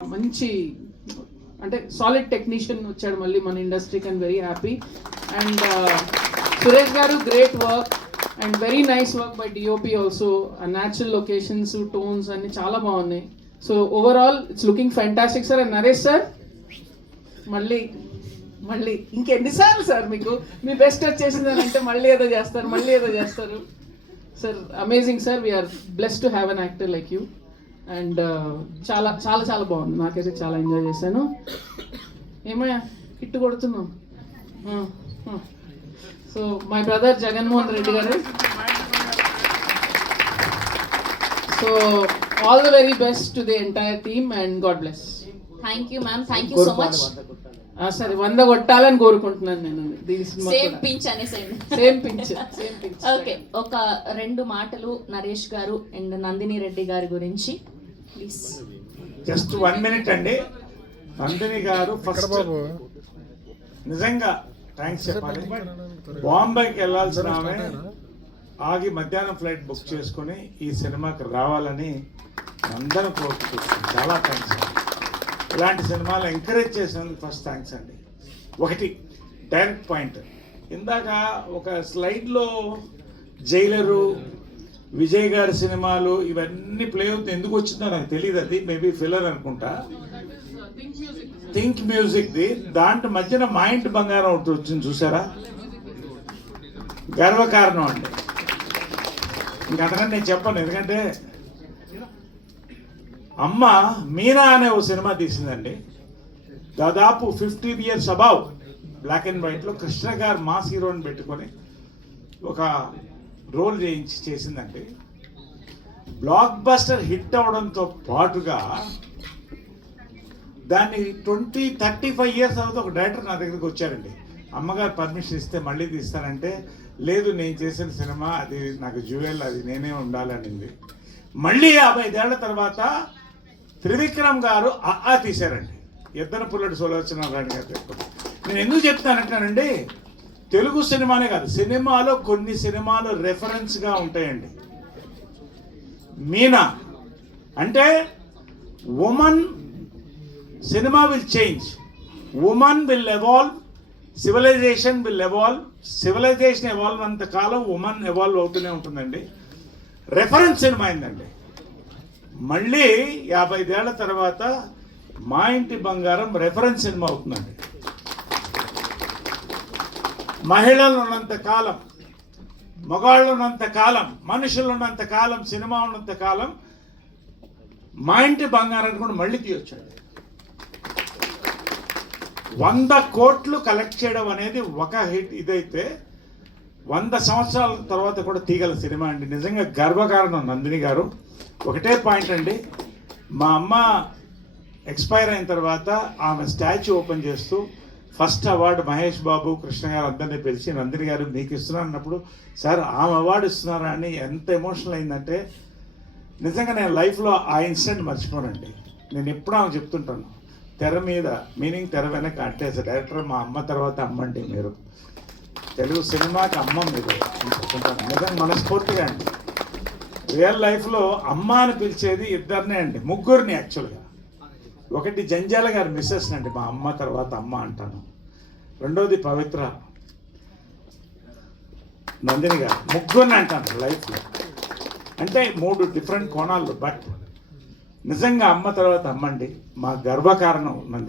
మంచి అంటే solid technician వచ్చాడు మళ్ళీ మన ఇండస్ట్రీకి and very happy and Suresh garu great work and very nice work by DOP also natural locations tones అన్ని చాలా బాగున్నాయి. So overall it's looking fantastic sir. And Naresh sir మళ్ళీ మళ్ళీ ఇంకెన్నిసార్లు సార్ మీకు మీ బెస్ట్ వచ్చేసిందని అంటే మళ్ళీ ఏదో చేస్తారు sir. Amazing sir. We're blessed to have an actor like you and చాలా చాలా చాలా బాగుంది. నాకైతే చాలా ఎంజాయ్ చేశాను. ఏమయ్యా హిట్ కొడుతున్నాం. So my brother Jaganmohan Reddy garu, so all the very best to the entire team and God bless. Thank you ma'am, thank you so much. సరే 100 కొట్టాలని కోరుకుంటున్నాను నేను. సేమ్ పించ్ అనేసండి. Same pinch. ఓకే, ఒక 2 మాటలు నరేష్ గారు అండ్ నందిని రెడ్డి గారి గురించి ప్లీజ్. జస్ట్ 1 minute అండి. నందిని గారు ఫస్ట్ నిజంగా థ్యాంక్స్ చెప్పాలి. బాంబేకి వెళ్ళాల్సిన ఆమె ఆగి మధ్యాహ్నం ఫ్లైట్ బుక్ చేసుకుని ఈ సినిమాకి రావాలని అందరం కోరుకుంటున్నాం. చాలా థ్యాంక్స్. ఇలాంటి సినిమాలు ఎంకరేజ్ చేసినందుకు ఫస్ట్ థ్యాంక్స్ అండి. ఒకటి డైరెక్ట్ పాయింట్, ఇందాక ఒక స్లైడ్లో జైలరు, విజయ్ గారి సినిమాలు ఇవన్నీ ప్లే అవుతుంది. ఎందుకు వచ్చిందో నాకు తెలియదు, అది మేబీ ఫిల్లర్ అనుకుంటా. థింక్ మ్యూజిక్ది దాంట్లో మధ్యన మా ఇంటి బంగారం ఒకటి వచ్చింది చూసారా, గర్వకారణం అండి. ఇంకంతకన్నా నేను చెప్పను, ఎందుకంటే అమ్మ మీనా అనే ఓ సినిమా తీసిందండి. దాదాపు 50 years అబౌవ్ బ్లాక్ అండ్ వైట్లో కృష్ణ గారు మాస్ హీరోని పెట్టుకొని ఒక రోల్ చేసిందండి. బ్లాక్ బస్టర్ హిట్ అవడంతో పాటుగా దాన్ని 20-35 years తర్వాత ఒక డైరెక్టర్ నా దగ్గరికి వచ్చారండి. అమ్మగారు పర్మిషన్ ఇస్తే మళ్ళీ తీస్తానంటే, లేదు నేను చేసిన సినిమా అది నాకు జ్యువెల్, అది నేనే ఉండాలనింది. మళ్ళీ 55 ఏళ్ల తర్వాత త్రివిక్రమ్ గారు తీశారండి. ఇద్దరు పుల్లటి సులోచనారాయణ గారు చెప్పారు. నేను ఎందుకు చెప్తానంటానండి, తెలుగు సినిమానే కాదు, సినిమాలో కొన్ని సినిమాలు రెఫరెన్స్గా ఉంటాయండి. మీనా అంటే woman, cinema will change, woman will evolve, civilization will evolve. Civilization evolve అంత కాలం ఉమన్ ఎవాల్వ్ అవుతూనే ఉంటుందండి. రెఫరెన్స్ సినిమా అయిందండి. మళ్ళీ 55 ఏళ్ల తర్వాత మా ఇంటి బంగారం రెఫరెన్స్ సినిమా అవుతుందండి. మహిళలు ఉన్నంత కాలం, మగాళ్ళు ఉన్నంత కాలం, మనుషులు ఉన్నంత కాలం, సినిమా ఉన్నంత కాలం మా ఇంటి బంగారాన్ని కూడా మళ్ళీ తీయొచ్చండి. 100 కోట్లు కలెక్ట్ చేయడం అనేది ఒక హిట్. ఇదైతే 100 సంవత్సరాల తర్వాత కూడా తీగల సినిమా అండి. నిజంగా గర్వకారణం నందిని గారు. ఒకటే పాయింట్ అండి, మా అమ్మ ఎక్స్పైర్ అయిన తర్వాత ఆమె స్టాచ్యూ ఓపెన్ చేస్తూ ఫస్ట్ అవార్డు మహేష్ బాబు, కృష్ణ గారు అందరినీ పిలిచి నందిని గారు మీకు ఇస్తున్నారు అన్నప్పుడు, సార్ ఆమె అవార్డు ఇస్తున్నారా అని ఎంత ఎమోషనల్ అయిందంటే, నిజంగా నేను లైఫ్లో ఆ ఇన్సిడెంట్ మర్చిపోనండి. నేను ఎప్పుడు ఆమె చెప్తుంటాను, తెర మీద మీనింగ్ తెర వెనక అంటే డైరెక్టర్ మా అమ్మ తర్వాత అమ్మండి మీరు, తెలుగు సినిమాకి అమ్మ మీరు అని చెప్తుంటాను. నిజంగా మనస్ఫూర్తిగా అండి. రియల్ లైఫ్లో అమ్మ అని పిలిచేది ఇద్దరినే అండి, ముగ్గురిని యాక్చువల్గా. ఒకటి జంజాల గారి మిస్సెస్ అండి, మా అమ్మ తర్వాత అమ్మ అంటాను. రెండోది పవిత్ర, నందిని గారు, ముగ్గురిని అంటాను లైఫ్లో. అంటే 3 డిఫరెంట్ కోణాలు. బట్ నిజంగా అమ్మ తర్వాత అమ్మండి, మా గర్వకారణం నందిని.